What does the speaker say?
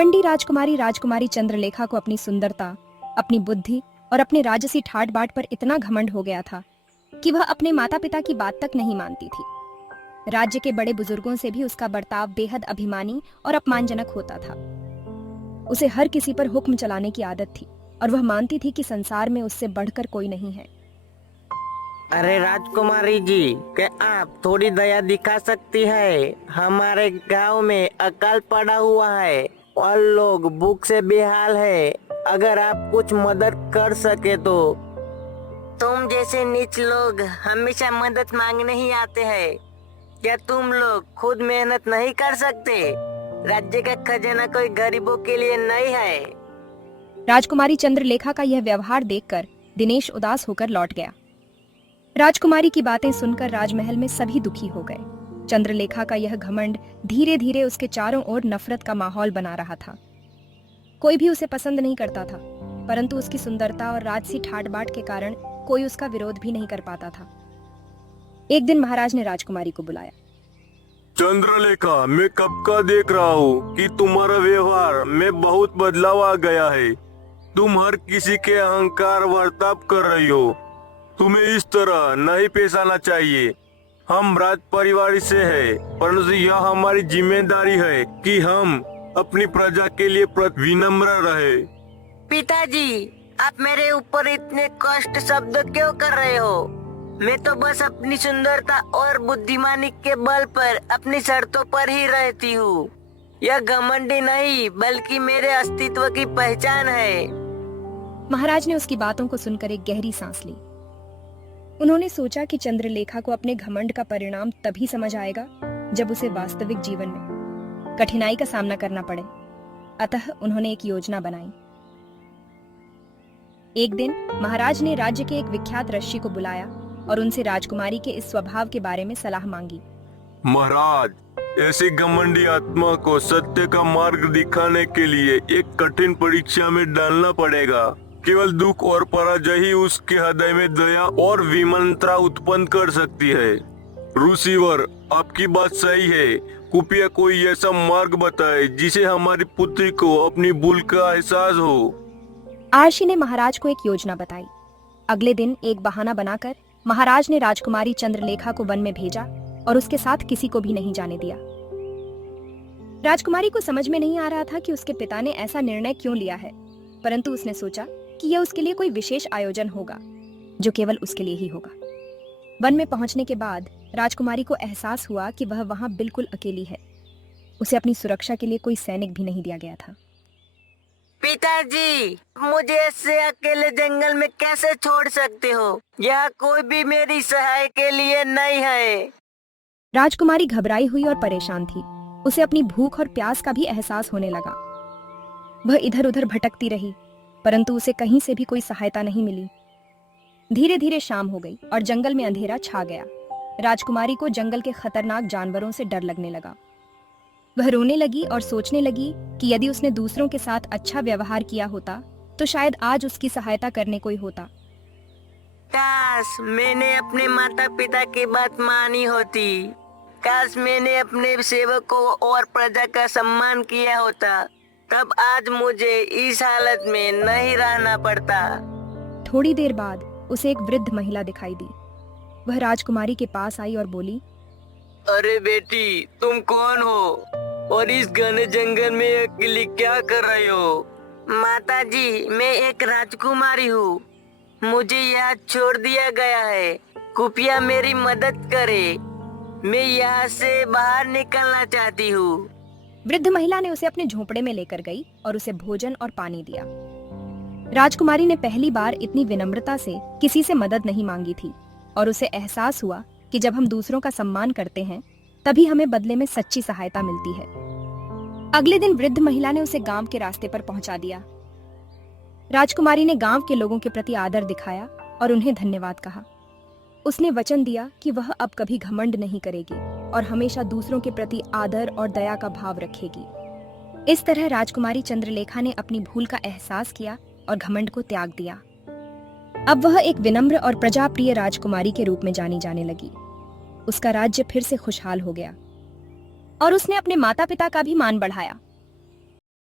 घमंडी राजकुमारी राजकुमारी चंद्रलेखा को अपनी सुंदरता, अपनी बुद्धि और अपने राजसी ठाट बाट पर इतना घमंड हो गया था कि वह अपने माता पिता की बात तक नहीं मानती थी। राज्य के बड़े बुजुर्गों से भी उसका बर्ताव बेहद अभिमानी और अपमानजनक होता था। उसे हर किसी पर हुक्म चलाने की आदत थी और वह मानती थी कि संसार में उससे बढ़कर कोई नहीं है। अरे राजकुमारी जी, क्या आप थोड़ी दया दिखा सकती है? हमारे गांव में अकाल पड़ा हुआ है और लोग भूख से बेहाल है। अगर आप कुछ मदद कर सके तो। तुम जैसे नीच लोग हमेशा मदद मांगने ही आते हैं। क्या तुम लोग खुद मेहनत नहीं कर सकते? राज्य का खजाना कोई गरीबों के लिए नहीं है। राजकुमारी चंद्रलेखा का यह व्यवहार देखकर दिनेश उदास होकर लौट गया। राजकुमारी की बातें सुनकर राजमहल में सभी दुखी हो गए। चंद्रलेखा का यह घमंड धीरे धीरे उसके चारों ओर नफरत का माहौल बना रहा था। कोई भी उसे पसंद नहीं करता था, परंतु उसकी सुंदरता और राजसी ठाट बाट के कारण कोई उसका विरोध भी नहीं कर पाता था। एक दिन महाराज ने राजकुमारी को बुलाया। चंद्रलेखा, मैं कब का देख रहा हूँ कि तुम्हारा व्यवहार में बहुत बदलाव आ गया है। तुम हर किसी के अहंकार बर्ताव कर रही हो। तुम्हें इस तरह नहीं पेश आना चाहिए। हम राज परिवार से हैं, परंतु यह हमारी जिम्मेदारी है कि हम अपनी प्रजा के लिए विनम्र रहे। पिताजी, आप मेरे ऊपर इतने कष्ट शब्द क्यों कर रहे हो? मैं तो बस अपनी सुंदरता और बुद्धिमानी के बल पर अपनी शर्तों पर ही रहती हूँ। यह घमंडी नहीं, बल्कि मेरे अस्तित्व की पहचान है। महाराज ने उसकी बातों को सुनकर एक गहरी सांस ली। उन्होंने सोचा कि चंद्रलेखा को अपने घमंड का परिणाम तभी समझ आएगा जब उसे वास्तविक जीवन में कठिनाई का सामना करना पड़े। अतः उन्होंने एक योजना बनाई। एक दिन महाराज ने राज्य के एक विख्यात ऋषि को बुलाया और उनसे राजकुमारी के इस स्वभाव के बारे में सलाह मांगी। महाराज, ऐसी घमंडी आत्मा को सत्य का मार्ग दिखाने के लिए एक कठिन परीक्षा में डालना पड़ेगा। केवल दुख और पराजय ही उसके हृदय में दया और विनम्रता उत्पन्न कर सकती है। ऋषिवर, आपकी बात सही है। कृपया कोई ऐसा मार्ग बताए जिसे हमारी पुत्री को अपनी भूल का एहसास हो। आर्षि ने महाराज को एक योजना बताई। अगले दिन एक बहाना बनाकर महाराज ने राजकुमारी चंद्रलेखा को वन में भेजा और उसके साथ किसी को भी नहीं जाने दिया। राजकुमारी को समझ में नहीं आ रहा था कि उसके पिता ने ऐसा निर्णय क्यों लिया है, परंतु उसने सोचा कि यह उसके लिए कोई विशेष आयोजन होगा जो केवल उसके लिए ही होगा। वन में पहुंचने के बाद राजकुमारी को एहसास हुआ कि वह वहां बिल्कुल अकेली है। उसे अपनी सुरक्षा के लिए कोई सैनिक भी नहीं दिया गया था। पिताजी, मुझे ऐसे अकेले जंगल में कैसे छोड़ सकते हो? यहाँ कोई भी मेरी सहाय के लिए नहीं है। राजकुमारी घबराई हुई और परेशान थी। उसे अपनी भूख और प्यास का भी एहसास होने लगा। वह इधर उधर भटकती रही, परंतु उसे कहीं से भी कोई सहायता नहीं मिली। धीरे धीरे शाम हो गई और जंगल में अंधेरा छा गया। राजकुमारी को जंगल के खतरनाक जानवरों से डर लगने लगा। वह रोने लगी और सोचने लगी कि यदि उसने दूसरों के साथ अच्छा व्यवहार किया होता तो शायद आज उसकी सहायता करने कोई होता। काश मैंने अपने माता पिता की बात मानी होती। काश मैंने अपने सेवकों और प्रजा का सम्मान किया होता। तब आज मुझे इस हालत में नहीं रहना पड़ता। थोड़ी देर बाद उसे एक वृद्ध महिला दिखाई दी। वह राजकुमारी के पास आई और बोली, अरे बेटी, तुम कौन हो और इस घने जंगल में अकेली क्या कर रही हो? माताजी, मैं एक राजकुमारी हूँ। मुझे यहाँ छोड़ दिया गया है। कृपया मेरी मदद करे। मैं यहाँ से बाहर निकलना चाहती हूँ। वृद्ध महिला ने उसे अपने झोंपड़े में लेकर गई और उसे भोजन और पानी दिया। राजकुमारी ने पहली बार इतनी विनम्रता से किसी से मदद नहीं मांगी थी और उसे एहसास हुआ कि जब हम दूसरों का सम्मान करते हैं तभी हमें बदले में सच्ची सहायता मिलती है। अगले दिन वृद्ध महिला ने उसे गांव के रास्ते पर पहुंचा दिया। राजकुमारी ने गांव के लोगों के प्रति आदर दिखाया और उन्हें धन्यवाद कहा। उसने वचन दिया कि वह अब कभी घमंड नहीं करेगी और हमेशा दूसरों के प्रति आदर और दया का भाव रखेगी। इस तरह राजकुमारी चंद्रलेखा ने अपनी भूल का एहसास किया और घमंड को त्याग दिया। अब वह एक विनम्र और प्रजाप्रिय राजकुमारी के रूप में जानी जाने लगी। उसका राज्य फिर से खुशहाल हो गया और उसने अपने माता पिता का भी मान बढ़ाया।